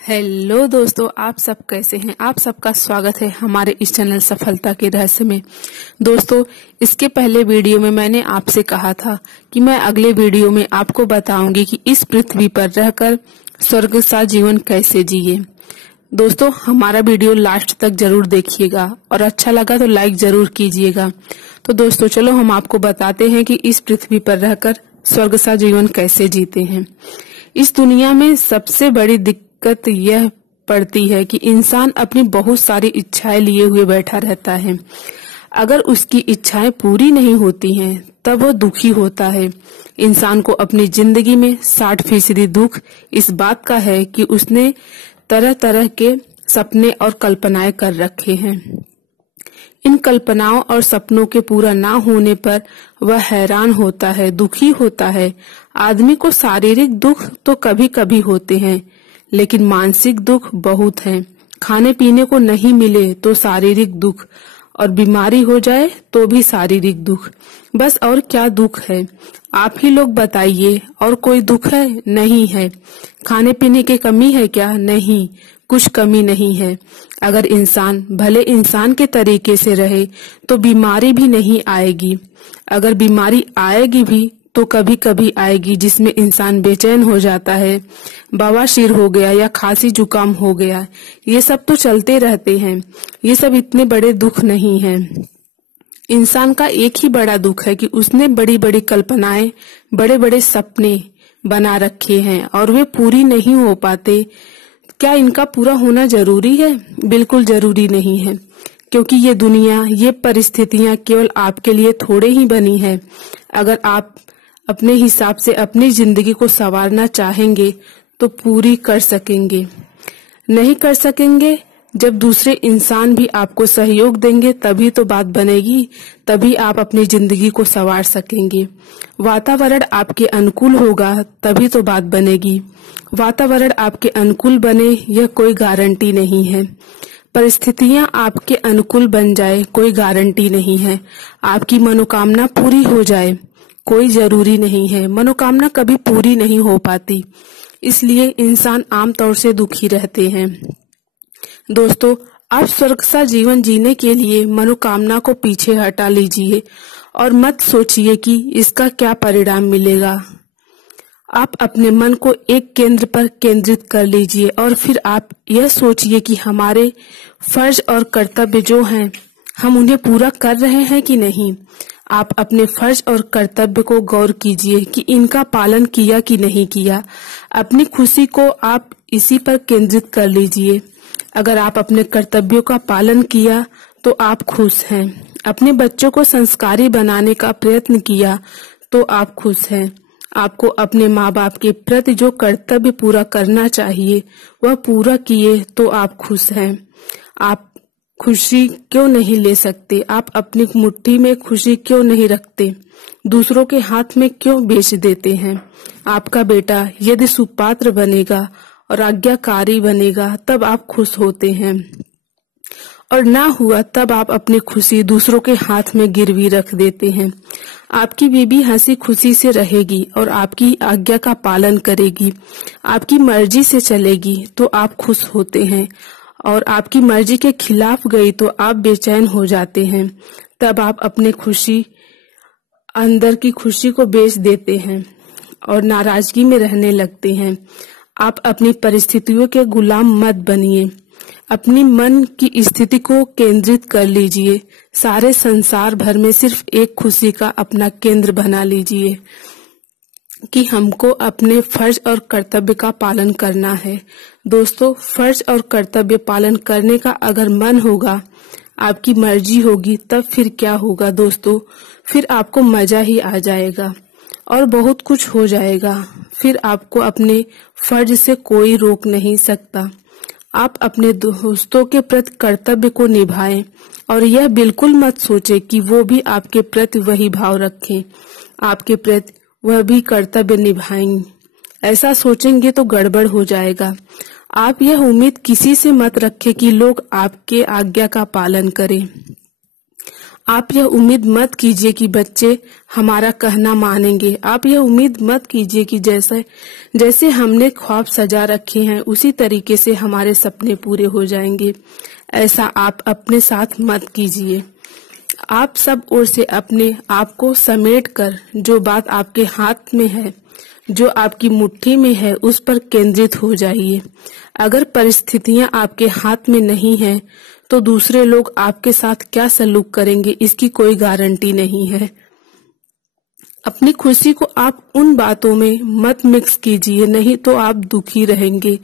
Hello दोस्तों, आप सब कैसे हैं। आप सबका स्वागत है हमारे इस चैनल सफलता के रहस्य में। दोस्तों, इसके पहले वीडियो में मैंने आपसे कहा था कि मैं अगले वीडियो में आपको बताऊंगी कि इस पृथ्वी पर रहकर स्वर्ग सा जीवन कैसे जिए। दोस्तों, हमारा वीडियो लास्ट तक जरूर देखिएगा और अच्छा लगा तो लाइक जरूर कीजिएगा। तो दोस्तों, चलो हम आपको बताते हैं कि इस पृथ्वी पर रहकर स्वर्ग सा जीवन कैसे जीते हैं। इस दुनिया में सबसे बड़ी दिक्कत यह पड़ती है कि इंसान अपनी बहुत सारी इच्छाएं लिए हुए बैठा रहता है। अगर उसकी इच्छाएं पूरी नहीं होती हैं तब वो दुखी होता है। इंसान को अपनी जिंदगी में 60% दुख इस बात का है कि उसने तरह तरह के सपने और कल्पनाएं कर रखे हैं। इन कल्पनाओं और सपनों के पूरा ना होने पर वह हैरान होता है, दुखी होता है। आदमी को शारीरिक दुख तो कभी कभी होते हैं, लेकिन मानसिक दुख बहुत हैं। खाने पीने को नहीं मिले तो शारीरिक दुख, और बीमारी हो जाए तो भी शारीरिक दुख। बस और क्या दुख है, आप ही लोग बताइए। और कोई दुख है? नहीं है। खाने पीने की कमी है क्या? नहीं, कुछ कमी नहीं है। अगर इंसान भले इंसान के तरीके से रहे तो बीमारी भी नहीं आएगी। अगर बीमारी आएगी भी तो कभी कभी आएगी जिसमें इंसान बेचैन हो जाता है, बवासीर हो गया या खांसी जुकाम हो गया। ये सब तो चलते रहते हैं, ये सब इतने बड़े दुख नहीं हैं। इंसान का एक ही बड़ा दुख है कि उसने बड़ी बड़ी कल्पनाएं, बड़े बड़े सपने बना रखे हैं और वे पूरी नहीं हो पाते। क्या इनका पूरा होना जरूरी है? बिल्कुल जरूरी नहीं है, क्योंकि ये दुनिया, ये परिस्थितियां केवल आपके लिए थोड़े ही बनी है। अगर आप अपने हिसाब से अपनी जिंदगी को संवारना चाहेंगे तो पूरी कर सकेंगे। नहीं कर सकेंगे, जब दूसरे इंसान भी आपको सहयोग देंगे तभी तो बात बनेगी, तभी आप अपनी जिंदगी को संवार सकेंगे। वातावरण आपके अनुकूल होगा तभी तो बात बनेगी। वातावरण आपके अनुकूल बने यह कोई गारंटी नहीं है। परिस्थितियां आपके अनुकूल बन जाए कोई गारंटी नहीं है। आपकी मनोकामना पूरी हो जाए कोई जरूरी नहीं है। मनोकामना कभी पूरी नहीं हो पाती, इसलिए इंसान आमतौर से दुखी रहते हैं। दोस्तों, आप स्वर्ग सा जीवन जीने के लिए मनोकामना को पीछे हटा लीजिए और मत सोचिए कि इसका क्या परिणाम मिलेगा। आप अपने मन को एक केंद्र पर केंद्रित कर लीजिए और फिर आप यह सोचिए कि हमारे फर्ज और कर्तव्य जो हैं, हम उन्हें पूरा कर रहे हैं कि नहीं। आप अपने फर्ज और कर्तव्य को गौर कीजिए कि इनका पालन किया कि नहीं किया। अपनी खुशी को आप इसी पर केंद्रित कर लीजिए। अगर आप अपने कर्तव्यों का पालन किया तो आप खुश हैं। अपने बच्चों को संस्कारी बनाने का प्रयत्न किया तो आप खुश हैं। आपको अपने माँ बाप के प्रति जो कर्तव्य पूरा करना चाहिए वह पूरा किए तो आप खुश हैं। आप खुशी क्यों नहीं ले सकते? आप अपनी मुट्ठी में खुशी क्यों नहीं रखते? दूसरों के हाथ में क्यों बेच देते हैं? आपका बेटा यदि सुपात्र बनेगा और आज्ञाकारी बनेगा तब आप खुश होते हैं, और ना हुआ तब आप अपनी खुशी दूसरों के हाथ में गिरवी रख देते हैं। आपकी बीबी हंसी खुशी से रहेगी और आपकी आज्ञा का पालन करेगी, आपकी मर्जी से चलेगी तो आप खुश होते हैं, और आपकी मर्जी के खिलाफ गई तो आप बेचैन हो जाते हैं। तब आप अपने खुशी, अंदर की खुशी को बेच देते हैं और नाराजगी में रहने लगते हैं। आप अपनी परिस्थितियों के गुलाम मत बनिए। अपनी मन की स्थिति को केंद्रित कर लीजिए। सारे संसार भर में सिर्फ एक खुशी का अपना केंद्र बना लीजिए कि हमको अपने फर्ज और कर्तव्य का पालन करना है। दोस्तों, फर्ज और कर्तव्य पालन करने का अगर मन होगा, आपकी मर्जी होगी, तब फिर क्या होगा दोस्तों? फिर आपको मजा ही आ जाएगा और बहुत कुछ हो जाएगा। फिर आपको अपने फर्ज से कोई रोक नहीं सकता। आप अपने दोस्तों के प्रति कर्तव्य को निभाएं और यह बिल्कुल मत सोचें कि वो भी आपके प्रति वही भाव रखें, आपके प्रति वह भी कर्तव्य निभाएंगे। ऐसा सोचेंगे तो गड़बड़ हो जाएगा। आप यह उम्मीद किसी से मत रखें कि लोग आपके आज्ञा का पालन करें। आप यह उम्मीद मत कीजिए कि बच्चे हमारा कहना मानेंगे। आप यह उम्मीद मत कीजिए कि जैसे हमने ख्वाब सजा रखे हैं उसी तरीके से हमारे सपने पूरे हो जाएंगे। ऐसा आप अपने साथ मत कीजिए। आप सब ओर से अपने आप को समेट कर जो बात आपके हाथ में है, जो आपकी मुट्ठी में है, उस पर केंद्रित हो जाइए। अगर परिस्थितियां आपके हाथ में नहीं है तो दूसरे लोग आपके साथ क्या सलूक करेंगे इसकी कोई गारंटी नहीं है। अपनी खुशी को आप उन बातों में मत मिक्स कीजिए, नहीं तो आप दुखी रहेंगे।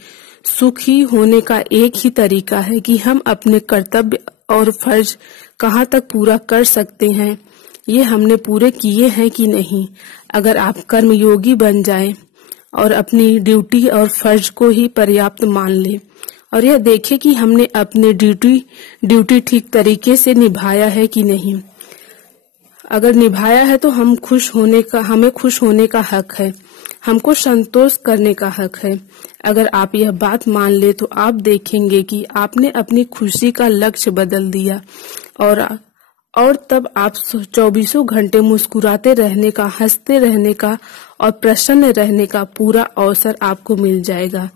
सुखी होने का एक ही तरीका है कि हम अपने कर्तव्य और फर्ज कहाँ तक पूरा कर सकते हैं, ये हमने पूरे किए हैं कि नहीं। अगर आप कर्मयोगी बन जाएं और अपनी ड्यूटी और फर्ज को ही पर्याप्त मान लें और यह देखें कि हमने अपनी ड्यूटी ठीक तरीके से निभाया है कि नहीं। अगर निभाया है तो हमें खुश होने का हक है, हमको संतोष करने का हक है। अगर आप यह बात मान ले तो आप देखेंगे कि आपने अपनी खुशी का लक्ष्य बदल दिया और तब आप 24 घंटे मुस्कुराते रहने का, हंसते रहने का और प्रसन्न रहने का पूरा अवसर आपको मिल जाएगा।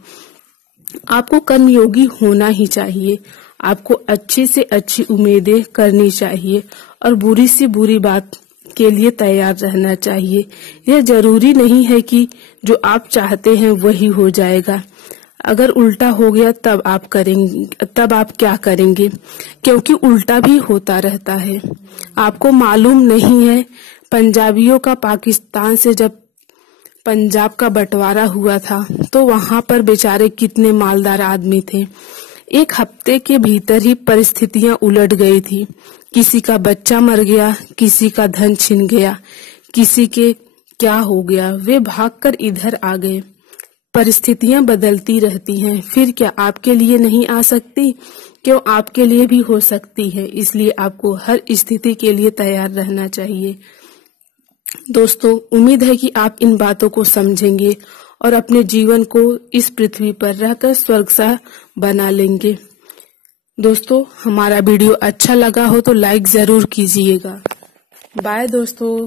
आपको कर्मयोगी होना ही चाहिए। आपको अच्छी से अच्छी उम्मीदें करनी चाहिए और बुरी से बुरी बात के लिए तैयार रहना चाहिए। यह जरूरी नहीं है कि जो आप चाहते हैं वही हो जाएगा। अगर उल्टा हो गया तब आप क्या करेंगे, क्योंकि उल्टा भी होता रहता है। आपको मालूम नहीं है, पंजाबियों का पाकिस्तान से जब पंजाब का बंटवारा हुआ था तो वहां पर बेचारे कितने मालदार आदमी थे। एक हफ्ते के भीतर ही परिस्थितियां उलट गई थी। किसी का बच्चा मर गया, किसी का धन छिन गया, किसी के क्या हो गया, वे भागकर इधर आ गए। परिस्थितियां बदलती रहती हैं, फिर क्या आपके लिए नहीं आ सकती? क्यों, आपके लिए भी हो सकती है। इसलिए आपको हर स्थिति के लिए तैयार रहना चाहिए। दोस्तों, उम्मीद है कि आप इन बातों को समझेंगे और अपने जीवन को इस पृथ्वी पर रहकर स्वर्ग सा बना लेंगे। दोस्तों, हमारा वीडियो अच्छा लगा हो तो लाइक जरूर कीजिएगा। बाय दोस्तों।